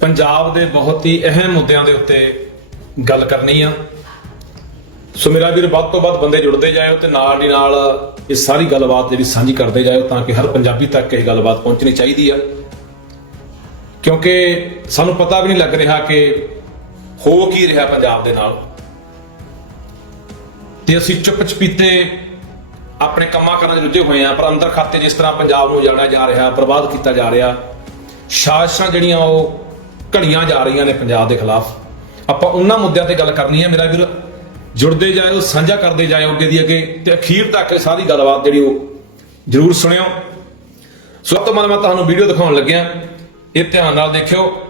ਪੰਜਾਬ ਦੇ ਬਹੁਤ ਹੀ ਅਹਿਮ ਮੁੱਦਿਆਂ ਦੇ ਉੱਤੇ ਗੱਲ ਕਰਨੀ ਆ। ਸੋ ਮੇਰਾ ਵੀਰ, ਵੱਧ ਤੋਂ ਵੱਧ ਬੰਦੇ ਜੁੜਦੇ ਜਾਇਓ ਤੇ ਨਾਲ ਦੀ ਨਾਲ ਇਹ ਸਾਰੀ ਗੱਲਬਾਤ ਜਿਹੜੀ ਸਾਂਝੀ ਕਰਦੇ ਜਾਇਓ ਤਾਂ ਕਿ ਹਰ ਪੰਜਾਬੀ ਤੱਕ ਇਹ ਗੱਲਬਾਤ ਪਹੁੰਚਣੀ ਚਾਹੀਦੀ ਆ। ਕਿਉਂਕਿ ਸਾਨੂੰ ਪਤਾ ਵੀ ਨਹੀਂ ਲੱਗ ਰਿਹਾ ਕਿ ਹੋ ਕੀ ਰਿਹਾ ਪੰਜਾਬ ਦੇ ਨਾਲ। ਤੇ ਅਸੀਂ ਚੁੱਪ ਚਪੀਤੇ ਆਪਣੇ ਕੰਮਾਂ ਕਰਨ ਦੇ ਰੁੱਝੇ ਹੋਏ ਆ, ਪਰ ਅੰਦਰ ਖਾਤੇ ਜਿਸ ਤਰ੍ਹਾਂ ਪੰਜਾਬ ਨੂੰ ਜਾਣਿਆ ਜਾ ਰਿਹਾ ਬਰਬਾਦ ਕੀਤਾ ਜਾ ਰਿਹਾ ਸਾਜ਼ਿਸ਼ਾਂ ਜਿਹੜੀਆਂ ਉਹ ਘੜੀਆਂ ਜਾ ਰਹੀਆਂ ਨੇ ਪੰਜਾਬ ਦੇ ਖਿਲਾਫ। ਆਪਾਂ ਉਹਨਾਂ ਮੁੱਦਿਆਂ ਤੇ ਗੱਲ ਕਰਨੀ ਹੈ, ਮੇਰਾ ਵੀਰ। ਜੁੜਦੇ ਜਾਇਓ, ਸਾਂਝਾ ਕਰਦੇ ਜਾਇਓ ਅੱਗੇ ਦੀ ਅੱਗੇ, ਤੇ ਅਖੀਰ ਤੱਕ ਸਾਰੀ ਗੱਲਬਾਤ ਜਿਹੜੀ ਉਹ ਜਰੂਰ ਸੁਣਿਓ। ਸਭ ਤੋਂ ਪਹਿਲਾਂ ਮੈਂ ਤੁਹਾਨੂੰ ਵੀਡੀਓ ਦਿਖਾਉਣ ਲੱਗਿਆ। ਇਹ ਧਿਆਨ ਨਾਲ ਦੇਖਿਓ।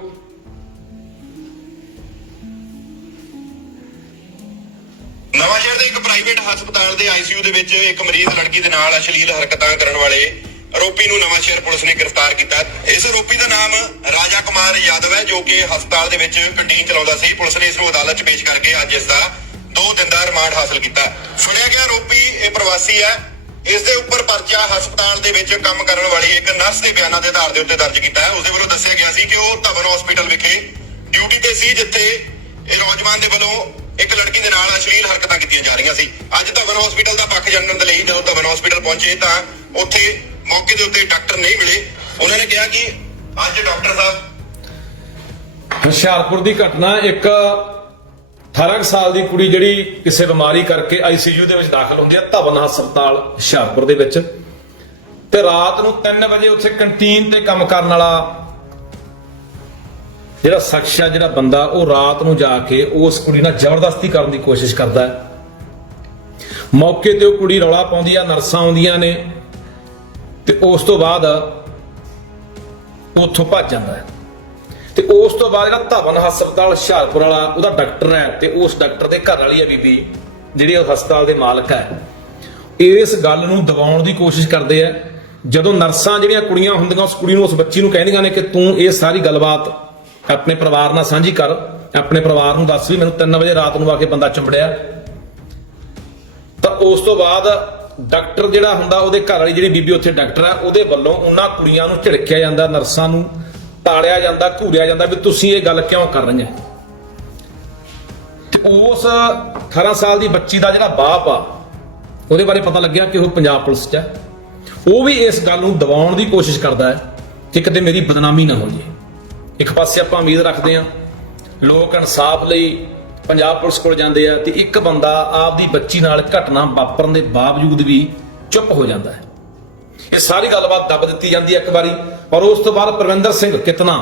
ਨਵਾਂ ਸ਼ਹਿਰ ਦੇ ਇੱਕ ਪ੍ਰਾਈਵੇਟ ਹਸਪਤਾਲ ਦੇ ਆਈਸੀਯੂ ਦੇ ਵਿੱਚ ਇੱਕ ਮਰੀਜ਼ ਲੜਕੀ ਦੇ ਨਾਲ ਅਸ਼ਲੀਲ ਹਰਕਤਾਂ ਕਰਨ ਵਾਲੇ ਆਰੋਪੀ ਨੂੰ ਨਵਾਂਸ਼ਹਿਰ ਪੁਲਿਸ ਨੇ ਗ੍ਰਿਫਤਾਰ ਕੀਤਾ। ਇਸ ਆਰੋਪੀ ਦਾ ਨਾਮ ਰਾਜਾ ਕੁਮਾਰ ਯਾਦਵ ਹੈ, ਜੋ ਕਿ ਹਸਪਤਾਲ ਦੇ ਵਿੱਚ ਕੰਟੀਨ ਚਲਾਉਂਦਾ ਸੀ। ਪੁਲਿਸ ਨੇ ਇਸ ਨੂੰ ਅਦਾਲਤ 'ਚ ਪੇਸ਼ ਕਰਕੇ ਅੱਜ ਇਸ ਦਾ 2 ਦਿਨ ਦਾ ਰਿਮਾਂਡ ਹਾਸਲ ਕੀਤਾ। ਸੁਣਿਆ ਗਿਆ ਆਰੋਪੀ ਇਹ ਪ੍ਰਵਾਸੀ ਹੈ। ਇਸ ਦੇ ਉੱਪਰ ਪਰਚਾ ਹਸਪਤਾਲ ਦੇ ਵਿੱਚ ਕੰਮ ਕਰਨ ਵਾਲੀ ਇੱਕ ਨਰਸ ਦੇ ਬਿਆਨਾਂ ਦੇ ਆਧਾਰ ਦੇ ਉੱਤੇ ਦਰਜ ਕੀਤਾ ਹੈ। ਉਸ ਦੇ ਵੱਲੋਂ ਦੱਸਿਆ ਗਿਆ ਸੀ ਕਿ ਉਹ ਧਵਨ ਹਸਪੀਟਲ ਵਿਖੇ ਡਿਊਟੀ ਤੇ ਸੀ, ਜਿੱਥੇ ਇਹ ਨੌਜਵਾਨ ਦੇ ਵੱਲੋਂ ਇੱਕ ਲੜਕੀ ਦੇ ਨਾਲ ਅਸ਼ਲੀਲ ਹਰਕਤਾਂ ਕੀਤੀਆਂ ਜਾ ਰਹੀਆਂ ਸੀ। ਅੱਜ ਧਵਨ ਹਸਪੀਟਲ ਦਾ ਪੱਖ ਜਾਣਨ ਦੇ ਲਈ ਜਦੋਂ ਧਵਨ ਹਸਪੀਟਲ ਪਹੁੰਚੇ ਤਾਂ ਉੱਥੇ ਮੌਕੇ ਦੇ ਉੱਤੇ ਡਾਕਟਰ ਨਹੀਂ ਮਿਲੇ। ਉਹਨਾਂ ਨੇ ਕਿਹਾ ਕਿ ਅੱਜ ਡਾਕਟਰ ਸਾਹਿਬ ਹੁਸ਼ਿਆਰਪੁਰ ਦੀ ਘਟਨਾ ਇੱਕ 18 ਸਾਲ ਦੀ ਕੁੜੀ ਜਿਹੜੀ ਕਿਸੇ ਬਿਮਾਰੀ ਕਰਕੇ ਆਈਸੀਯੂ ਦੇ ਵਿੱਚ ਦਾਖਲ ਹੁੰਦੀ ਹੈ ਧਵਨ ਹਸਪਤਾਲ ਹੁਸ਼ਿਆਰਪੁਰ ਦੇ ਵਿੱਚ। ਤੇ ਰਾਤ ਨੂੰ 3 ਵਜੇ ਉੱਥੇ ਕੰਟੀਨ ਤੇ ਕੰਮ ਕਰਨ ਵਾਲਾ ਜਿਹੜਾ ਸ਼ਖਸ ਆ, ਜਿਹੜਾ ਬੰਦਾ, ਉਹ ਰਾਤ ਨੂੰ ਜਾ ਕੇ ਉਸ ਕੁੜੀ ਨਾਲ ਜ਼ਬਰਦਸਤੀ ਕਰਨ ਦੀ ਕੋਸ਼ਿਸ਼ ਕਰਦਾ ਹੈ। ਮੌਕੇ ਤੇ ਉਹ ਕੁੜੀ ਰੌਲਾ ਪਾਉਂਦੀ ਆ, ਨਰਸਾਂ ਆਉਂਦੀਆਂ ਨੇ। ਤੇ ਉਸ ਤੋਂ ਬਾਅਦ ਉੱਥੋਂ ਭੱਜ ਜਾਂਦਾ ਹੈ। ਤੇ ਉਸ ਤੋਂ ਬਾਅਦ ਜਿਹੜਾ ਧਵਨ ਹਸਪਤਾਲ ਹੁਸ਼ਿਆਰਪੁਰ ਵਾਲਾ, ਉਹਦਾ ਡਾਕਟਰ ਹੈ ਤੇ ਉਸ ਡਾਕਟਰ ਦੇ ਘਰ ਵਾਲੀ ਹੈ ਬੀਬੀ, ਜਿਹੜੀ ਉਹ ਹਸਪਤਾਲ ਦੇ ਮਾਲਕ ਹੈ। ਇਸ ਗੱਲ ਨੂੰ ਦਬਾਉਣ ਦੀ ਕੋਸ਼ਿਸ਼ ਕਰਦੇ ਆ। ਜਦੋਂ ਨਰਸਾਂ ਜਿਹੜੀਆਂ ਕੁੜੀਆਂ ਹੁੰਦੀਆਂ, ਉਸ ਕੁੜੀ ਨੂੰ, ਉਸ ਬੱਚੀ ਨੂੰ ਕਹਿੰਦੀਆਂ ਨੇ ਕਿ ਤੂੰ ਇਹ ਸਾਰੀ ਗੱਲਬਾਤ ਆਪਣੇ ਪਰਿਵਾਰ ਨਾਲ ਸਾਂਝੀ ਕਰ, ਆਪਣੇ ਪਰਿਵਾਰ ਨੂੰ ਦੱਸ ਵੀ ਮੈਨੂੰ 3 ਵਜੇ ਰਾਤ ਨੂੰ ਆ ਕੇ ਬੰਦਾ ਚੰਬੜਿਆ। ਤਾਂ ਉਸ ਤੋਂ ਬਾਅਦ ਡਾਕਟਰ ਜਿਹੜਾ ਹੁੰਦਾ, ਉਹਦੇ ਘਰ ਵਾਲੀ ਜਿਹੜੀ ਬੀਬੀ ਉੱਥੇ ਡਾਕਟਰ ਆ, ਉਹਦੇ ਵੱਲੋਂ ਉਹਨਾਂ ਕੁੜੀਆਂ ਨੂੰ ਝਿੜਕਿਆ ਜਾਂਦਾ, ਨਰਸਾਂ ਨੂੰ ਤਾੜਿਆ ਜਾਂਦਾ, ਘੂਰਿਆ ਜਾਂਦਾ ਵੀ ਤੁਸੀਂ ਇਹ ਗੱਲ ਕਿਉਂ ਕਰ ਰਹੀਆਂ? ਤੇ ਉਸ 18 ਸਾਲ ਦੀ ਬੱਚੀ ਦਾ ਜਿਹੜਾ ਬਾਪ ਆ, ਉਹਦੇ ਬਾਰੇ ਪਤਾ ਲੱਗਿਆ ਕਿ ਉਹ ਪੰਜਾਬ ਪੁਲਿਸ 'ਚ ਹੈ ਉਹ ਵੀ ਇਸ ਗੱਲ ਨੂੰ ਦਬਾਉਣ ਦੀ ਕੋਸ਼ਿਸ਼ ਕਰਦਾ ਹੈ ਕਿ ਕਿਤੇ ਮੇਰੀ ਬਦਨਾਮੀ ਨਾ ਹੋ ਜੇ ਇੱਕ ਪਾਸੇ ਆਪਾਂ ਉਮੀਦ ਰੱਖਦੇ ਹਾਂ, ਲੋਕ ਇਨਸਾਫ ਲਈ ਪੰਜਾਬ ਪੁਲਿਸ ਕੋਲ ਜਾਂਦੇ ਆ ਤੇ ਇੱਕ ਬੰਦਾ ਆਪਦੀ ਬੱਚੀ ਨਾਲ ਘਟਨਾ ਵਾਪਰਨ ਦੇ ਬਾਵਜੂਦ ਵੀ ਚੁੱਪ ਹੋ ਜਾਂਦਾ ਹੈ। ਇਹ ਸਾਰੀ ਗੱਲਬਾਤ ਦੱਬ ਦਿੱਤੀ ਜਾਂਦੀ ਹੈ ਇੱਕ ਵਾਰੀ, ਪਰ ਉਸ ਤੋਂ ਬਾਅਦ ਪ੍ਰਵਿੰਦਰ ਸਿੰਘ ਕਿਤਨਾ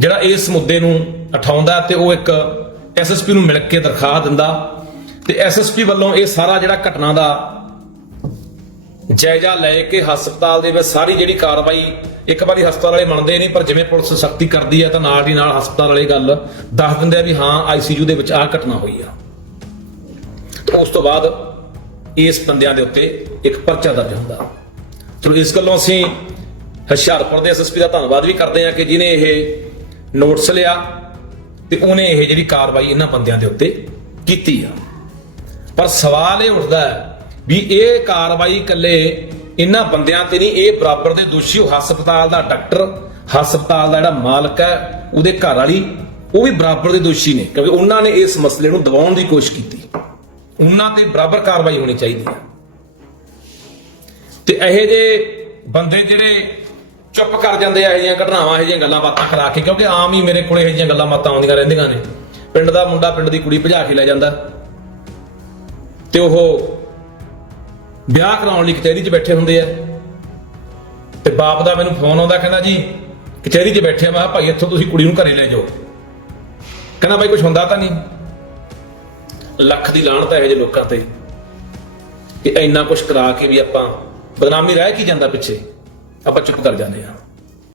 ਜਿਹੜਾ ਇਸ ਮੁੱਦੇ ਨੂੰ ਉਠਾਉਂਦਾ ਤੇ ਉਹ ਇੱਕ ਐਸਐਸਪੀ ਨੂੰ ਮਿਲ ਕੇ ਦਰਖਾਸਤ ਦਿੰਦਾ ਤੇ ਐਸਐਸਪੀ ਵੱਲੋਂ ਇਹ ਸਾਰਾ ਜਿਹੜਾ ਘਟਨਾ ਦਾ ਜਾਇਜ਼ਾ ਲੈ ਕੇ ਹਸਪਤਾਲ ਦੇ ਵਿੱਚ ਸਾਰੀ ਜਿਹੜੀ ਕਾਰਵਾਈ ਇੱਕ ਵਾਰੀ ਹਸਪਤਾਲ ਵਾਲੇ ਮੰਨਦੇ ਨਹੀਂ, ਪਰ ਜਿਵੇਂ ਪੁਲਿਸ ਸਖਤੀ ਕਰਦੀ ਹੈ ਤਾਂ ਨਾਲ ਦੀ ਨਾਲ ਹਸਪਤਾਲ ਵਾਲੇ ਗੱਲ ਦੱਸ ਦਿੰਦੇ ਆ ਵੀ ਹਾਂ ਆਈਸੀਯੂ ਦੇ ਵਿੱਚ ਆਹ ਘਟਨਾ ਹੋਈ ਆ। ਤੇ ਉਸ ਤੋਂ ਬਾਅਦ ਇਸ ਬੰਦਿਆਂ ਦੇ ਉੱਤੇ ਇੱਕ ਪਰਚਾ ਦਰਜ ਹੁੰਦਾ। ਚਲੋ, ਇਸ ਗੱਲੋਂ ਅਸੀਂ ਹੁਸ਼ਿਆਰਪੁਰ ਦੇ ਐਸਐਸਪੀ ਦਾ ਧੰਨਵਾਦ ਵੀ ਕਰਦੇ ਹਾਂ ਕਿ ਜਿਨੇ ਇਹ ਨੋਟਸ ਲਿਆ ਤੇ ਉਹਨੇ ਇਹ ਜਿਹੜੀ ਕਾਰਵਾਈ ਇਹਨਾਂ ਬੰਦਿਆਂ ਦੇ ਉੱਤੇ ਕੀਤੀ ਆ। ਪਰ ਸਵਾਲ ਇਹ ਉੱਠਦਾ ਹੈ ਵੀ ਇਹ ਕਾਰਵਾਈ ਇਕੱਲੇ ਇਹਨਾਂ ਬੰਦਿਆਂ ਤੇ ਨਹੀਂ, ਇਹ ਬਰਾਬਰ ਦੇ ਦੋਸ਼ੀ ਉਹ ਹਸਪਤਾਲ ਦਾ ਡਾਕਟਰ, ਹਸਪਤਾਲ ਦਾ ਜਿਹੜਾ ਮਾਲਕ ਹੈ, ਉਹਦੇ ਘਰ ਵਾਲੀ, ਉਹ ਵੀ ਬਰਾਬਰ ਦੇ ਦੋਸ਼ੀ ਨੇ, ਕਿਉਂਕਿ ਉਹਨਾਂ ਨੇ ਇਸ ਮਸਲੇ ਨੂੰ ਦਬਾਉਣ ਦੀ ਕੋਸ਼ਿਸ਼ ਕੀਤੀ। ਉਹਨਾਂ ਤੇ ਬਰਾਬਰ ਕਾਰਵਾਈ ਹੋਣੀ ਚਾਹੀਦੀ ਹੈ। ਤੇ ਇਹੋ ਜਿਹੇ ਬੰਦੇ ਜਿਹੜੇ ਚੁੱਪ ਕਰ ਜਾਂਦੇ ਆ, ਇਹ ਜਿਹੀਆਂ ਘਟਨਾਵਾਂ, ਇਹ ਜਿਹੀਆਂ ਗੱਲਾਂ ਬਾਤਾਂ ਕਰਾ ਕੇ, ਕਿਉਂਕਿ ਆਮ ਹੀ ਮੇਰੇ ਕੋਲੇ ਇਹ ਜਿਹੀਆਂ ਗੱਲਾਂ ਬਾਤਾਂ ਆਉਂਦੀਆਂ ਰਹਿੰਦੀਆਂ ਨੇ। ਪਿੰਡ ਦਾ ਮੁੰਡਾ ਪਿੰਡ ਦੀ ਕੁੜੀ ਭਜਾ ਕੇ ਲੈ ਜਾਂਦਾ। ਤੇ ਉਹ ਵਿਆਹ ਕਰਾਉਣ ਲਈ ਕਚਹਿਰੀ 'ਚ ਬੈਠੇ ਹੁੰਦੇ ਆ। ਤੇ ਬਾਪ ਦਾ ਮੈਨੂੰ ਫੋਨ ਆਉਂਦਾ, ਕਹਿੰਦਾ ਜੀ, ਕਚਹਿਰੀ 'ਚ ਬੈਠੇ ਆ। ਮੈਂ ਭਾਈ, ਇੱਥੋਂ ਤੁਸੀਂ ਕੁੜੀ ਨੂੰ ਘਰੇ ਲੈ ਜਾਓ। ਕਹਿੰਦਾ, ਭਾਈ ਕੁਝ ਹੁੰਦਾ ਤਾਂ ਨਹੀਂ? ਲੱਖ ਦੀ ਲਾਹਣਤ ਹੈ ਇਹ ਜਿਹੇ ਲੋਕਾਂ ਤੇ, ਕਿ ਇੰਨਾ ਕੁਝ ਕਰਾ ਕੇ ਵੀ ਆਪਾਂ ਬਦਨਾਮੀ ਰਹਿ ਕੀ ਜਾਂਦਾ ਪਿੱਛੇ। ਆਪਾਂ ਚੁੱਪ ਕਰ ਜਾਂਦੇ ਆ